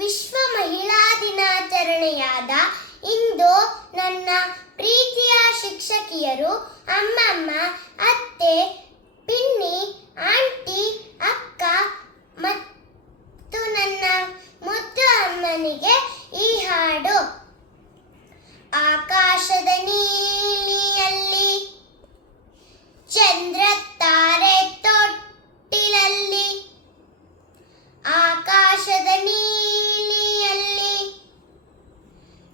ವಿಶ್ವ ಮಹಿಳಾ ದಿನಾಚರಣೆಯಾದ ಇಂದು ನನ್ನ ಪ್ರೀತಿಯ ಶಿಕ್ಷಕಿಯರು, ಅಮ್ಮಮ್ಮ, ಅತ್ತೆ, ಪಿನ್ನಿ, ಆಂಟಿ, ಅಕ್ಕ ಮತ್ತು ನನ್ನ ಮುದ್ದು ಅಮ್ಮನಿಗೆ ಈ ಹಾಡು. ಆಕಾಶದ ನೀಲಿಯಲ್ಲಿ ಚಂದ್ರ ತಾರೆ ತೊಟ್ಟಿಲಲ್ಲಿ, ಆಕಾಶದ ನೀಲಿಯಲ್ಲಿ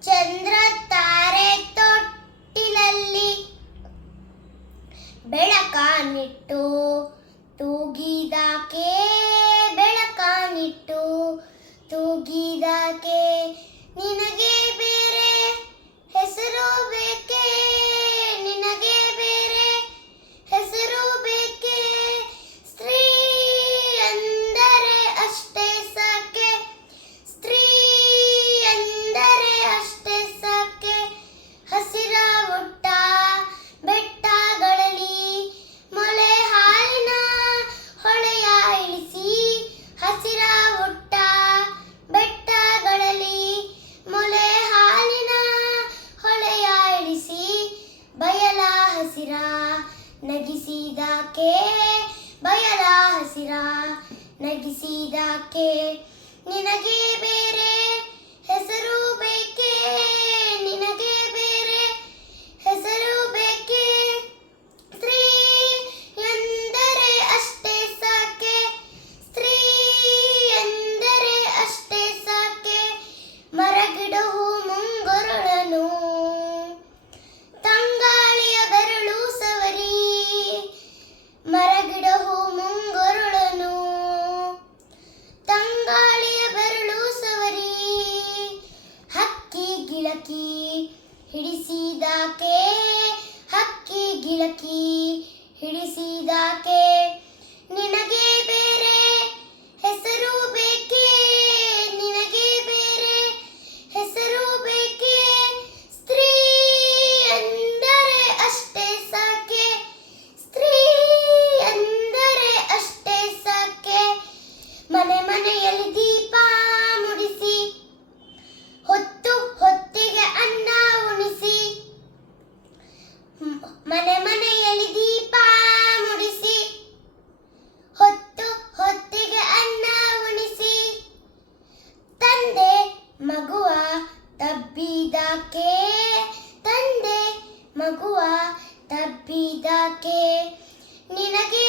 ಚಂದ್ರ ತಾರೆ ತೊಟ್ಟಿಲಲ್ಲಿ, ಬೆಳಕಾನಿಟ್ಟು ತೂಗಿದಾಕೆ, ಬೆಳಕಾನಿಟ್ಟು ತೂಗಿದಾಕೆ, ನಿನಗೆ ಬೇರೆ ಹೆಸರು ಬೇಕೆ, ನಿನಗೆ ಬೇರೆ ಹೆಸರು ಬೇಕೆ, ಸ್ತ್ರೀ ಅಂದರೆ ಅಷ್ಟೇ ಸಾಕೆ, ಸ್ತ್ರೀ ಅಂದರೆ ಅಷ್ಟೇ ಸಾಕೆ. ಹಸಿರ ಹುಟ್ಟ ಬೆಟ್ಟಗಳಲ್ಲಿ ಮೊಲೆ ಹಾಲಿನ ಹೊಳೆಯ ಇಳಿಸಿ, ಹಸಿರ ಹುಟ್ಟ ಬೆಟ್ಟಗಳಲ್ಲಿ ಮೊಲೆ ಹಾಲಿನ ಹೊಳೆಯ ಇಳಿಸಿ, ಬಯಲ ಹಸಿರ ನಗಿಸಿದಾಕೆ, ಬಯಲ ಹಸಿರ ನಗಿಸಿದಾಕೆ, ನಿನಗೆ ಬೇರೆ ಹೆಸರು ಬೇಕೆ, ನಿನಗೆ ಬೇರೆ ಹೆಸರು ಬೇಕೆ, ಸ್ತ್ರೀ ಎಂದರೆ ಅಷ್ಟೇ ಸಾಕೆ, ಸ್ತ್ರೀ ಎಂದರೆ ಅಷ್ಟೇ ಸಾಕೆ. ಮರಗಿಡ ಹೂ ಮುಂಗೊರಳನು ತಂಗಾಳಿಯ ಬೆರಳು ಸವರಿ, ಮರಗಿಡ ಹೂ ಮುಂಗೊರಳನು ತಂಗಾಳಿಯ ಬೆರಳು ಸವರಿ, ಹಕ್ಕಿ ಗಿಳಕಿ ಹಿಡಿಸಿದಾಕೆ, ಹಕ್ಕಿ ಗಿಳಕಿ ಹಿಡಿಸಿದಾಕೆ, ನಿನಗೆ ಬೇರೆ ಹೆಸರು ಬೇಕೆ, ನಿನಗೆ ಬೇರೆ ಹೆಸರು ಬೇಕೆ, ಸ್ತ್ರೀ ಎಂದರೆ ಅಷ್ಟೇ ಸಾಕೆ, ಸ್ತ್ರೀ ಎಂದರೆ ಅಷ್ಟೇ ಸಾಕೆ. ಮನೆ ಮನೆಯಲ್ಲಿ ದೀಪ ಮುಡಿಸಿ, ಹೊತ್ತು ಹೊತ್ತಿಗೆ ಅನ್ನ ಉಣಿಸಿ, ಮನೆ ಮನೆಯಲ್ಲಿ ದೀಪ ಮುಡಿಸಿ, ಹೊತ್ತು ಹೊತ್ತಿಗೆ ಅನ್ನ ಉಣಿಸಿ, ತಂದೆ ಮಗುವ ತಬ್ಬಿದಾಕೆ, ತಂದೆ ಮಗುವ ತಬ್ಬಿದಾಕೆ, ನಿನಗೆ